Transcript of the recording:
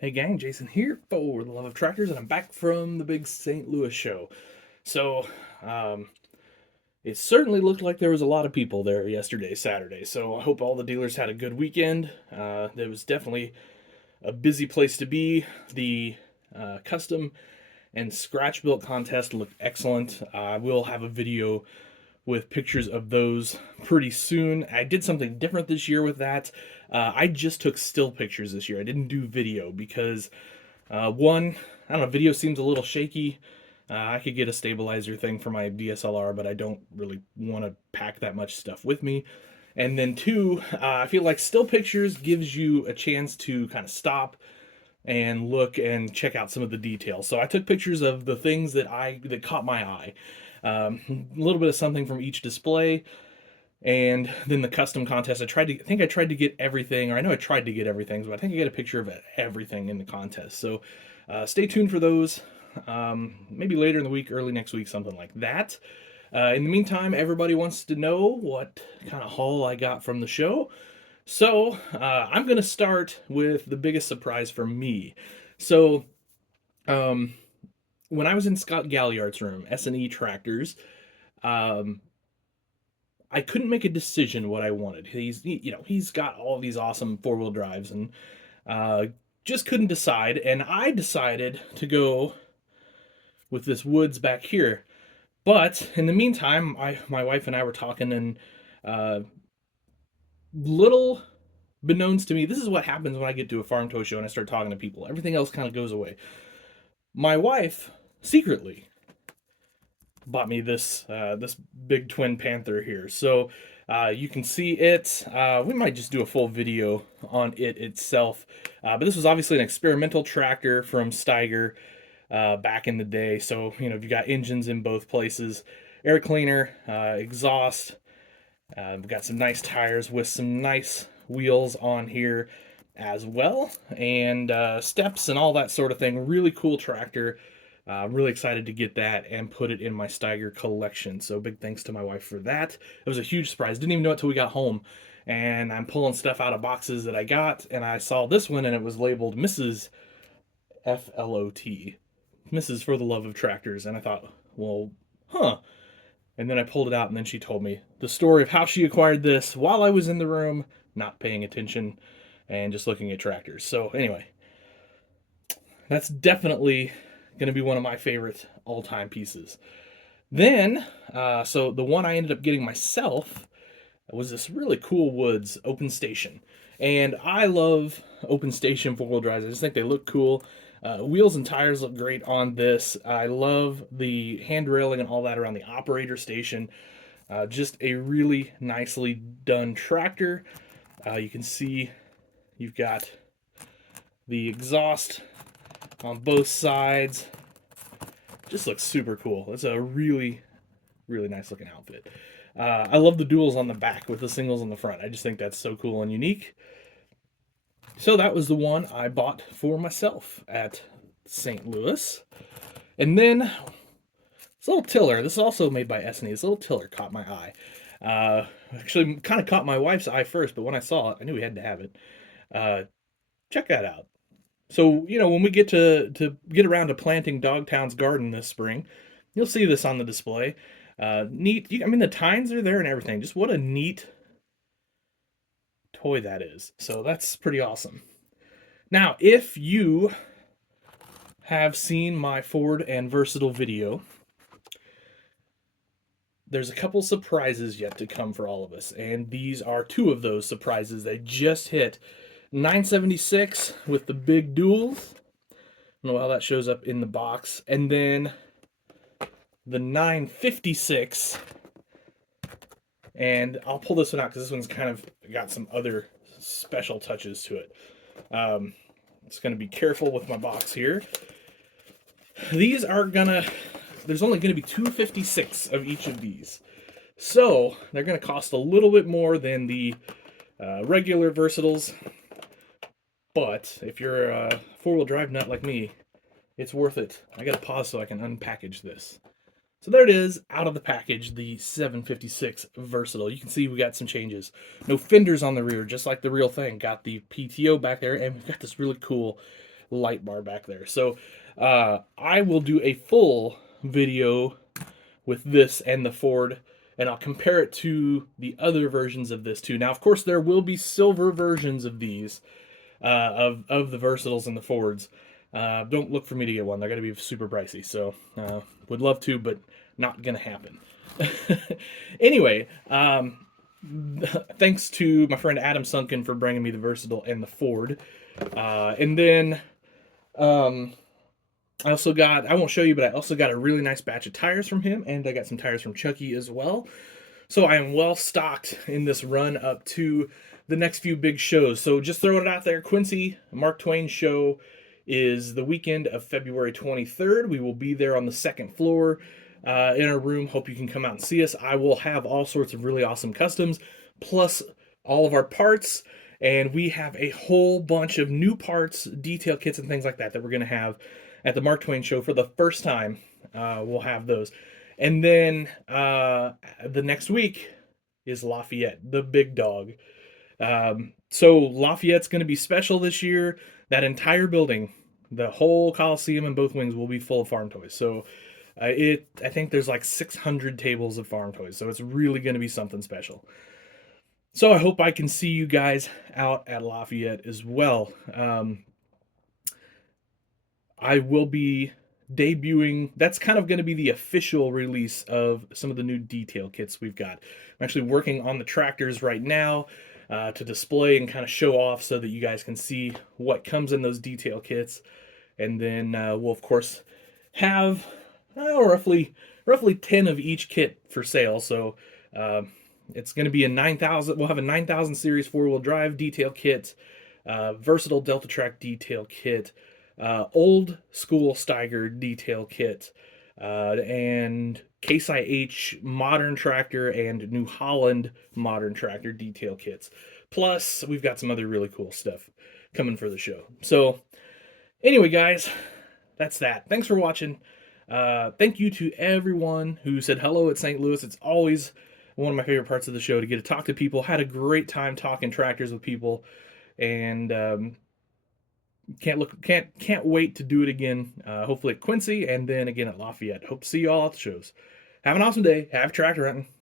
Hey gang, Jason here for the Love of Tractors, and I'm back from the big St. Louis show. So, um, it certainly looked like there was a lot of people there yesterday, Saturday. So I hope all the dealers had a good weekend. There was definitely a busy place to be. The custom and scratch built contest looked excellent. I will have a video with pictures of those pretty soon. I did something different this year with that. I just took still pictures this year. I didn't do video because one, I don't know, video seems a little shaky. I could get a stabilizer thing for my DSLR, but I don't really want to pack that much stuff with me. And then two, I feel like still pictures gives you a chance to kind of stop and look and check out some of the details. So I took pictures of the things that caught my eye. A little bit of something from each display, and then the custom contest. I think I tried to get everything, or I know I tried to get everything, but I think I get a picture of everything in the contest. So stay tuned for those. Maybe later in the week, early next week, something like that. In the meantime, everybody wants to know what kind of haul I got from the show. So I'm going to start with the biggest surprise for me. So um, when I was in Scott Galliard's room, S&E Tractors, um, I couldn't make a decision what I wanted. He's got all these awesome four-wheel drives, and uh, just couldn't decide. And I decided to go with this Woods back here. But in the meantime, my wife and I were talking, and uh, little beknownst to me, this is what happens when I get to a farm tow show and I start talking to people. Everything else kind of goes away. My wife secretly bought me this big twin panther here. So you can see it. We might just do a full video on it itself. But this was obviously an experimental tractor from Steiger back in the day. So you got engines in both places, air cleaner, exhaust. We've got some nice tires with some nice wheels on here as well, and steps and all that sort of thing. Really cool tractor. I'm really excited to get that and put it in my Steiger collection. So big thanks to my wife for that. It was a huge surprise. Didn't even know it till we got home. And I'm pulling stuff out of boxes that I got, and I saw this one, and it was labeled Mrs. FLOT, Mrs. for the Love of Tractors. And I thought, well, huh. And then I pulled it out, and then she told me the story of how she acquired this while I was in the room, not paying attention and just looking at tractors. So anyway, that's definitely going to be one of my favorite all-time pieces. Then, so the one I ended up getting myself was this really cool Woods open station, and I love open station four-wheel drives. I just think they look cool. Wheels and tires look great on this. I love the hand railing and all that around the operator station. Just a really nicely done tractor. You can see you've got the exhaust on both sides. Just looks super cool. It's a really, really nice looking outfit. I love the duals on the back with the singles on the front. I just think that's so cool and unique. So that was the one I bought for myself at St. Louis. And then this little tiller. This is also made by S&E. This little tiller caught my eye. Actually, kind of caught my wife's eye first, but when I saw it, I knew we had to have it. Uh, Check that out. So when we get to get around to planting Dogtown's garden this spring, you'll see this on the display. Neat. I mean, the tines are there and everything. Just what a neat toy that is. So that's pretty awesome. Now, if you have seen my Ford and Versatile video, there's a couple surprises yet to come for all of us, and these are two of those surprises that just hit. 976 with the big duals. I don't know how that shows up in the box. And then the 956. And I'll pull this one out because this one's kind of got some other special touches to it. Just going to be careful with my box here. These are there's only going to be 256 of each of these. So they're going to cost a little bit more than the regular Versatiles. But if you're a four-wheel drive nut like me, it's worth it. I gotta pause so I can unpackage this. So there it is, out of the package, the 756 Versatile. You can see we got some changes. No fenders on the rear, just like the real thing. Got the PTO back there, and we've got this really cool light bar back there. So I will do a full video with this and the Ford, and I'll compare it to the other versions of this too. Now, of course, there will be silver versions of these, of the Versatiles and the Fords. Don't look for me to get one; they're going to be super pricey. So, would love to, but not going to happen. Anyway, thanks to my friend Adam Sunken for bringing me the Versatile and the Ford, and then. I also got, I won't show you, but I also got a really nice batch of tires from him, and I got some tires from Chucky as well. So I am well stocked in this run up to the next few big shows. So just throwing it out there, Quincy Mark Twain show is the weekend of February 23rd. We will be there on the second floor in our room. Hope you can come out and see us. I will have all sorts of really awesome customs, plus all of our parts. And we have a whole bunch of new parts, detail kits, and things like that that we're going to have at the Mark Twain show for the first time. We'll have those. And then the next week is Lafayette, the big dog. So Lafayette's going to be special this year. That entire building, the whole Coliseum and both wings will be full of farm toys. So I think there's like 600 tables of farm toys. So it's really going to be something special. So I hope I can see you guys out at Lafayette as well. I will be debuting. That's kind of going to be the official release of some of the new detail kits we've got. I'm actually working on the tractors right now to display and kind of show off so that you guys can see what comes in those detail kits. And then we'll of course have roughly 10 of each kit for sale. So it's going to be a 9000. We'll have a 9000 series four-wheel drive detail kit, versatile Delta Track detail kit, old school Steiger detail kit, and Case IH modern tractor and New Holland modern tractor detail kits. Plus, we've got some other really cool stuff coming for the show. So, anyway, guys, that's that. Thanks for watching. Thank you to everyone who said hello at St. Louis. It's always one of my favorite parts of the show to get to talk to people. Had a great time talking tractors with people, and can't wait to do it again. Hopefully at Quincy and then again at Lafayette. Hope to see you all at the shows. Have an awesome day. Have tractor hunting.